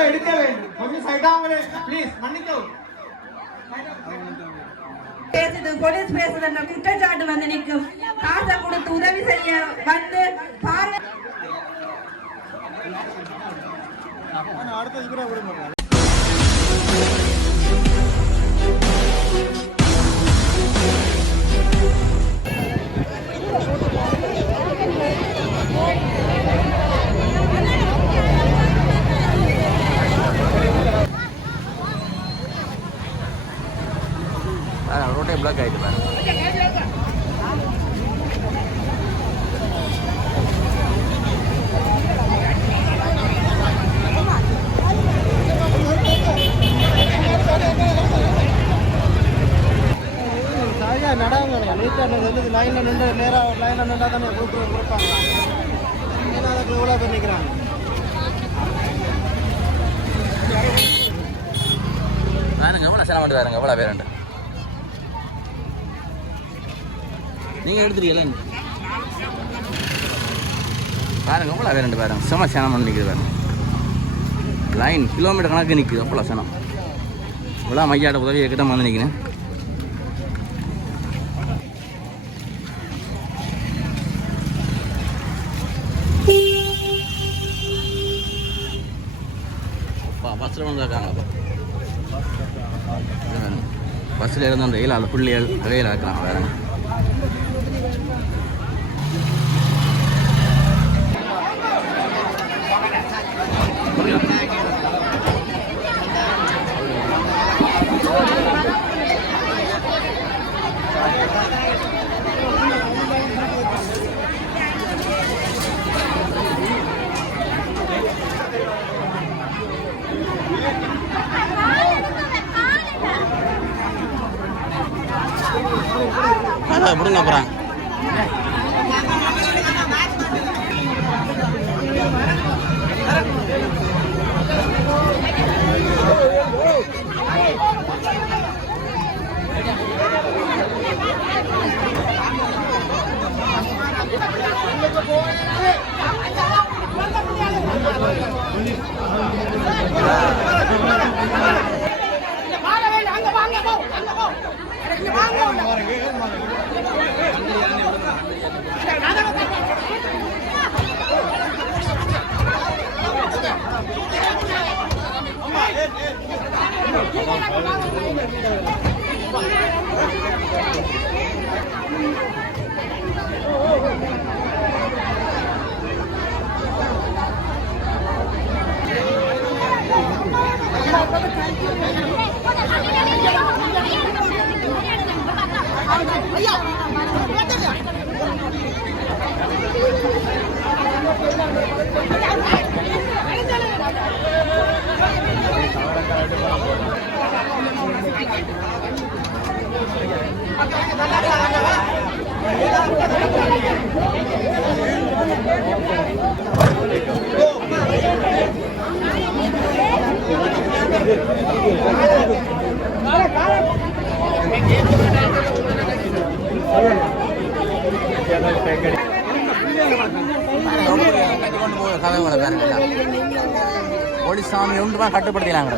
கூட எடுக்க வேண்டும். கொஞ்சம் சைடாக ப்ளீஸ் மன்னிக்கவும். பேசுது போலீஸ் பேசுதுன்ற குற்றச்சாட்டு வந்து நிற்கும். காசை கொடுத்து உதவி செய்ய வந்து பாருங்க. ரோட்டே பிளாக் ஆயிட்டு பாருங்க. நடாங்க நீட்டாக லைனில் நின்று நேராக லைனில் நின்றா தானே கொடுப்பாங்க. அதுக்கு எவ்வளோ பேர் நிற்கிறாங்க. வேணுங்க எவ்வளோ செலவு வேறுங்க எவ்வளோ வேறுண்டு நீங்கள் எடுத்துட்டீங்களா பாருங்க எவ்வளோ வேறுண்டு பாருங்க. செம சேனம் பண்ணி நிற்குது பாருங்க. லைன் கிலோமீட்டர் கணக்கு நிற்குது. அவ்வளோ சேனம் இவ்வளோ மையாட உதவி கிட்ட வந்து நிற்கிறேன். பஸ்ஸில் வந்துருக்காங்கப்பா. பஸ்ஸில் இருந்து அந்த ரயில் அந்த புள்ளி ரயில் இருக்கிறாங்க வேற. விடுங்க அப்புறம் போலீஸ் சாமி ஒன்று தான் கட்டுப்படுத்தினாங்க.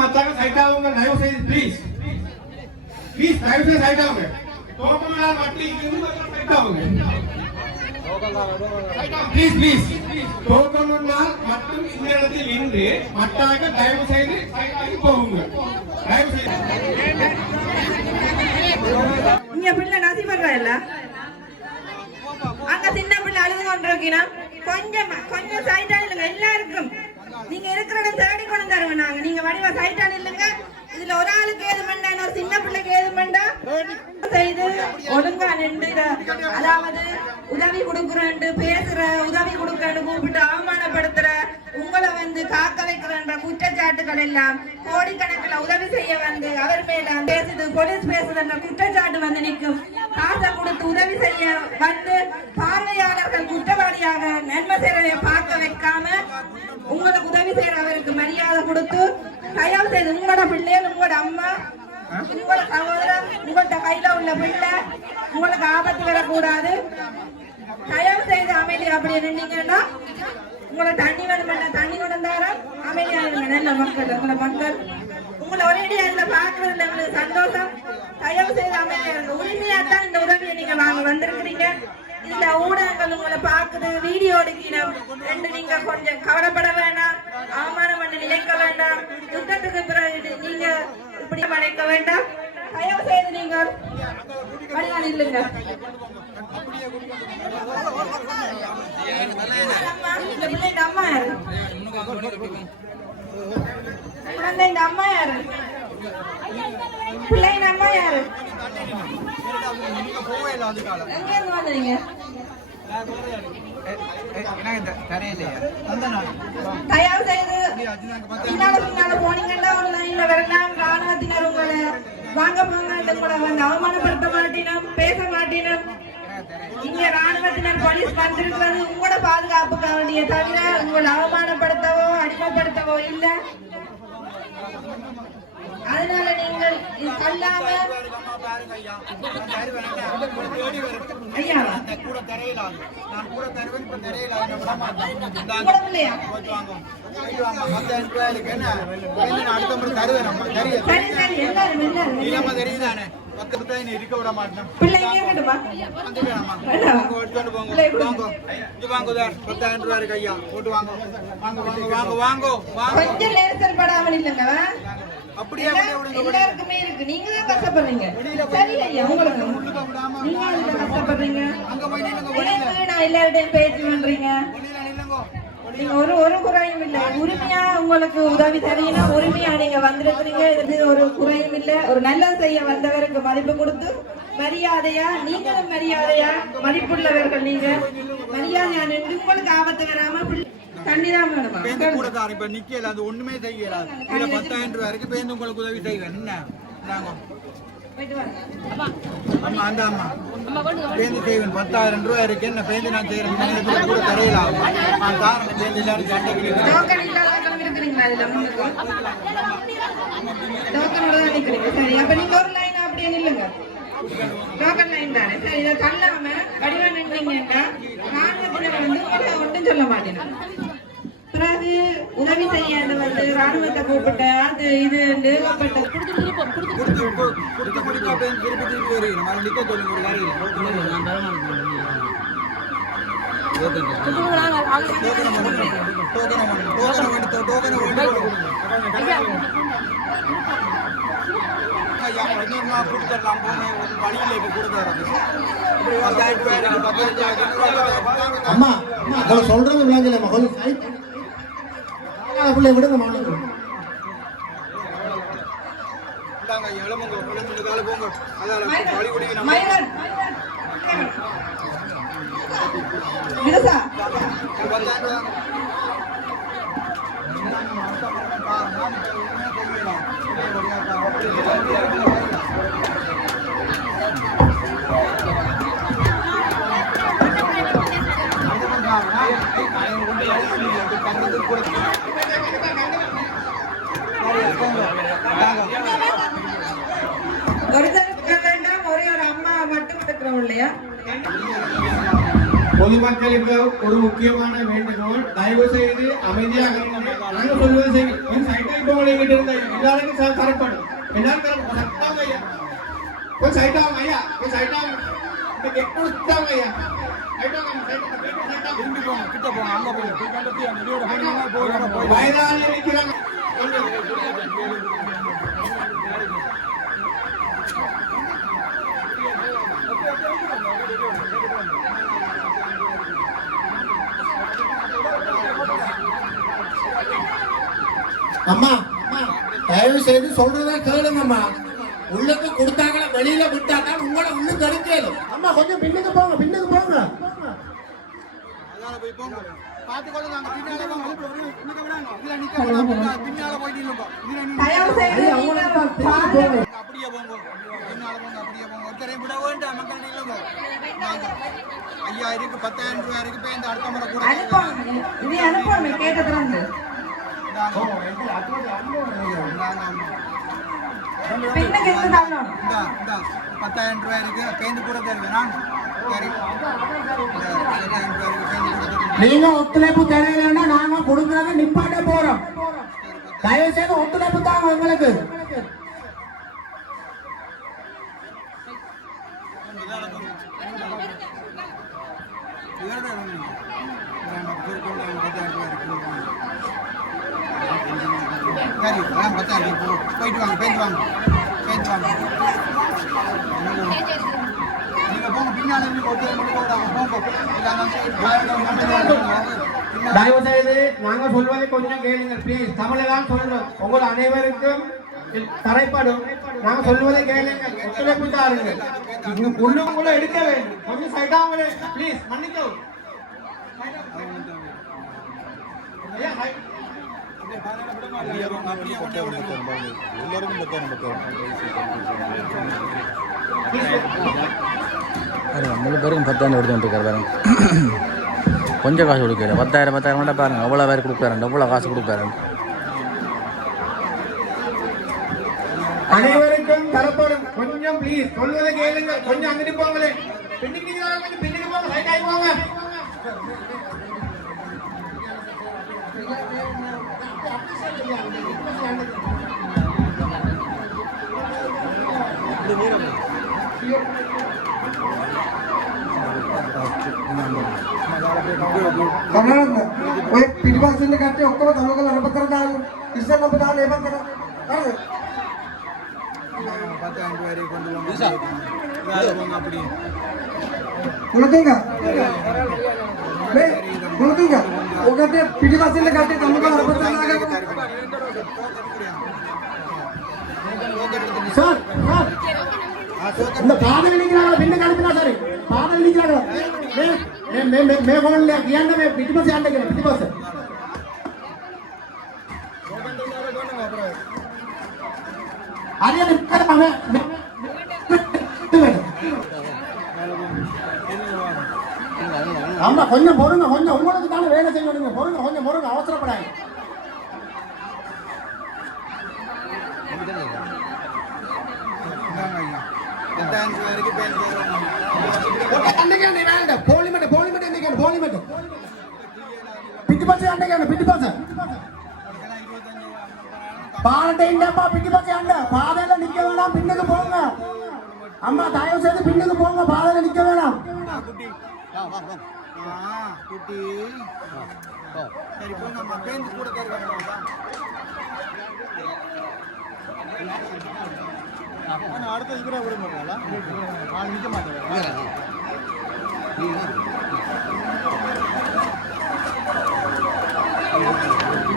மற்ற சைட் ஆகுங்க. தயவு செய்து ப்ளீஸ் ப்ளீஸ் தயவு செய்து சைட் ஆகுங்க. டோக்கன்லாம் வட்டி இருந்து சைட் ஆகுங்க. ப்ளீஸ் ப்ளீஸ் டோக்கன்னால் மட்டும் இந்த இடத்தில் நின்று மற்றாக தயவு செய்து சைட் ஆகி போகுங்க. தயவு செய்து இங்க பிள்ளை நசிபர்றா இல்ல அங்க சின்ன பிள்ளை அழுது கொண்டிருக்கீனா கொஞ்சம் சைட் ஆகுங்க. எல்லாருக்கும் வடிவ சைட்டான் இல்லைங்க. இதுல ஒரு ஆளுக்கு ஏது பண்ணா ஒரு சின்ன பிள்ளைக்கு ஏது பண்ணா செய்து ஒழுங்கா நின்று அதாவது உதவி கொடுக்குறேன் பேசுற உதவி கொடுக்கறேன்னு கூப்பிட்டு அவமானப்படுத்துற உங்களை வந்து காக்க வைக்கிறன்ற குற்றச்சாட்டுகள் எல்லாம் கோடிக்கணக்கில் உதவி செய்ய வந்து அவர் மேல பேசுது போலீஸ் பேசுதுன்ற குற்றச்சாட்டு வந்து நிற்கும். காசை கொடுத்து உதவி செய்ய வந்து பார்வையாளர்கள் குற்றவாளியாக நன்மை செய்யறதை பார்க்க வைக்காம உங்களுக்கு உதவி செய்யறவருக்கு மரியாதை கொடுத்து தயவு செய்து உங்களோட பிள்ளைகள் உங்களோட அம்மா உங்களோட சகோதரன் உங்கள்கிட்ட கையில உள்ள பிள்ளை உங்களுக்கு ஆபத்து வரக்கூடாது. தயவு செய்து அமைதி அப்படி நின்றீங்கன்னா உங்களை தண்ணி வேணுமெண்டா தண்ணி கொண்டாரம் அமைதியா இருங்க. நல்ல மக்கள் உங்களை மக்கள் உங்களை ஒரேடியா இதுல பாக்குறதுல உங்களுக்கு சந்தோஷம். தயவு செய்து அமைதியா இருங்க. உரிமையாத்தான் இந்த உதவியை நீங்க வாங்க வந்திருக்கிறீங்க. இதுல ஊடகங்கள் உங்களை பாக்குது வீடியோ எடுக்கணும் ரெண்டு நீங்க கொஞ்சம் கவலைப்பட வேண்டாம். அவமானம் பண்ணி நினைக்க வேண்டாம். யுத்தத்துக்கு பிறகு நீங்க இப்படி நினைக்க வேண்டாம். தயவு செய்து நீங்கள் வழிகாணி இல்லைங்க. இந்த பிள்ளைங்க அம்மா யாரு? குழந்தைங்க அம்மா யாரு? பிள்ளைங்க அம்மா யாரு? எங்க இருந்து வந்தீங்க? தயவு செய்து பின்னால போனீங்கன்னா ஒரு லைன்ல வரலாம். ராணுவத்தினர் உங்களை வாங்க போங்க கூட வந்து அவமானப்படுத்த மாட்டினோம் பேச மாட்டினோம். இங்க ராணுவத்தினர் போலீஸ் வந்திருக்கிறது உங்களோட பாதுகாப்புக்கு வேண்டிய தவிர உங்களை அவமானப்படுத்தவோ அடிமைப்படுத்தவோ இல்லை. அதனால நீங்கள் இது சொல்லாம ஐயா கொஞ்சம் நேரத்தில் படாமல் இல்லைங்க. எல்லாருக்குமே இருக்கு. நீங்க தான் கஷ்டப்படுறீங்க. சரி ஐயா உங்களுக்கு நீங்க இதுல கஷ்டப்படுறீங்க. நான் எல்லார்டையும் பேச்சு பண்றீங்க. நீங்க ஒரு குறையும் இல்லை. உரிமையா உங்களுக்கு உதவி தரீங்கன்னா உரிமையா நீங்க வந்திருக்கிறீங்க. இது ஒரு குறையும் இல்லை. ஒரு நல்லது செய்ய வந்தவருக்கு மதிப்பு கொடுத்து மரியாதையா நீங்களும் மரியாதையா மதிப்புள்ளவர்கள் நீங்க மரியாதையா நின்று உங்களுக்கு ஆபத்து வராம தண்ணிதான் வேணுமா? இப்ப நிக்கல அது ஒண்ணுமே செய்யலாது. 10,000 ரூபாய் இருக்கு. பேருந்து உங்களுக்கு உதவி செய்வேன். என்ன அம்மா அந்த அம்மா பேருந்து செய்வேன். 10,000 ரூபாய் இருக்கு. என்ன பேருந்து நான் செய்யறேன் கூட தரையிலாம் காரணம் பேருந்து எல்லாரும் சண்டைக்கு சரி. அப்ப நீங்க ஒரு லைன் அப்படியே நில்லுங்க. டோக்கன் லைன் தானே. சரி இதை தள்ளாம வடிவா நின்றீங்கன்னா ராணுவத்தினர் வந்து உங்களை ஒன்றும் சொல்ல மாட்டேன். பிறகு உதவி செய்ய வந்து ராணுவத்தை கூப்பிட்ட அது இது அம்மா சொல்றது விளங்கல மகள் பிள்ளை விடுங்க மாணவர்கள் ஒரே ஒரு அம்மா மட்டும் இருக்கிறோம் இல்லையா? பொதுமக்களுக்கு ஒரு முக்கியமான வேண்டுகோள், தயவு செய்து அமைதியாக நாங்கள் சொல்வது செய்யும். எல்லாருக்கும் தரப்படும். எல்லாரும் சத்தம் ஐயா கொஞ்சம் சைட்டாங்க ஐயா கொஞ்சம் சைட்டாங்க ஐயா வயதான நிற்கிறாங்க. அம்மா தயவு செய்து சொல்றதை கேளுங்கம்மா. உள்ளுக்கு கொடுத்தாங்களா வெளியில விட்டாதான் உங்களை உள்ளுக்கு எடுக்கலும். அம்மா கொஞ்சம் பின்னுக்கு போங்க, பின்னுக்கு போங்க. அதால போய் போங்க. பாத்துக்கொள்ளுங்க, அங்க பின்னால போங்க. உள்ள விடாங்க. இதுல நிக்க கூடாது. பின்னால போய் நில்லுங்க. இதுல நில்லுங்க. தயவு செய்து நீங்க பாருங்க. அப்படியே போங்க. பின்னால போங்க, அப்படியே போங்க. ஒருத்தரையும் விட வேண்டாம், மக்கள் நில்லுங்க. 5000 இருக்கு, 10000 ரூபாய் இருக்கு. பேருந்து அடுத்த முறை கூட அனுப்பணும். இது அனுப்பணும் கேட்டதுல இருந்து. பின்னுக்கு இருந்து தள்ளணும். 10,000 ரூபாய் இருக்கு. பேருந்து கூட தருவேன். சரி, 10,000 ரூபாய் இருக்கு. பேருந்து கூட தருவேன். நீங்க ஒத்துழைப்பு தரலைன்னா நாங்க கொடுக்கறத நிப்பாட்ட போறோம். தயவு செய்து ஒத்துழைப்பு தாங்க உங்களுக்கு. சரி, 10,000 போயிட்டு வாங்க, பேருந்து வாங்க, பேருந்து வாங்க. நீங்க போங்க, பின்னால இருந்து ஒருத்தர் மட்டும் போங்க. தயவு செய்து நாங்க சொல்வதை கொஞ்சம் கேளுங்க ப்ளீஸ். தமிழதான் சொல்றோம். உங்கள் அனைவருக்கும் தரைப்படும். நாங்க சொல்வதை கேளுங்க, ஒத்துழைப்பு தாருங்க. உள்ளுக்குள்ள எடுக்க வேண்டும். கொஞ்சம் சைடாமலே ப்ளீஸ், மன்னிக்கவும். முழு பேருக்கும் 10,000 கொடுத்துருக்காரு பாருங்க. கொஞ்சம் காசு கொடுக்கல. 10,000 மட்டும் பாருங்க. அவ்வளோ பேர் கொடுப்பாரு, அவ்வளோ காசு கொடுப்பாரு. அனைவருக்கும் தரப்படும். கொஞ்சம் ப்ளீஸ் சொல்வதை கேளுங்க. கொஞ்சம் அங்கிட்டு போங்களே. பின்னுக்கு போங்க, சைட் ஆகி போங்க. පිටිපස්සෙන් කට්ටිය ඔක්කොම තමක නරප කර දාන්න. ඉස්සෙල්ලම දාන්න ඒවත් කරා. හරිද? 10,000 ரூபாய் கொண்டு போங்க. அப்படி මොකද මේ මොකද ඔකට පිටිපස්සෙන් කට්ටිය තමක නරප කර දාගන්න. சார் இந்த பாதல் நிக்கிறாங்க, பின்ன கழுத்துனா சரி. பாதல் நிக்கிறாங்க. மே போன்ல கியாண்ட மே பிටිපස්සේ යන්න කියලා පිටිපස්සේ. හරියට කරපම அம்மா கொஞ்சம் பொறுங்க, கொஞ்சம் உங்களுக்கு தானே வேலை செய்யணுங்க. பொறுங்க, கொஞ்சம் பொறுங்க, அவசரப்படாங்க. பாதையில நிக்க வேணாம், பின்னுக்கு போங்க. அம்மா தயவு செய்து பின்னுக்கு போங்க, பாதையில நிக்க வேணாம். குட்டி சரி போங்க, அம்மா பேருந்து கூட தருவாங்க. அடுத்த இவரை விட மாட்டாங்களா? நான் நிற்க மாட்டேன்.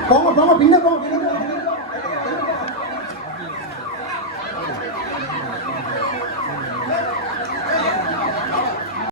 போங்க போங்க, பின்ன போங்க.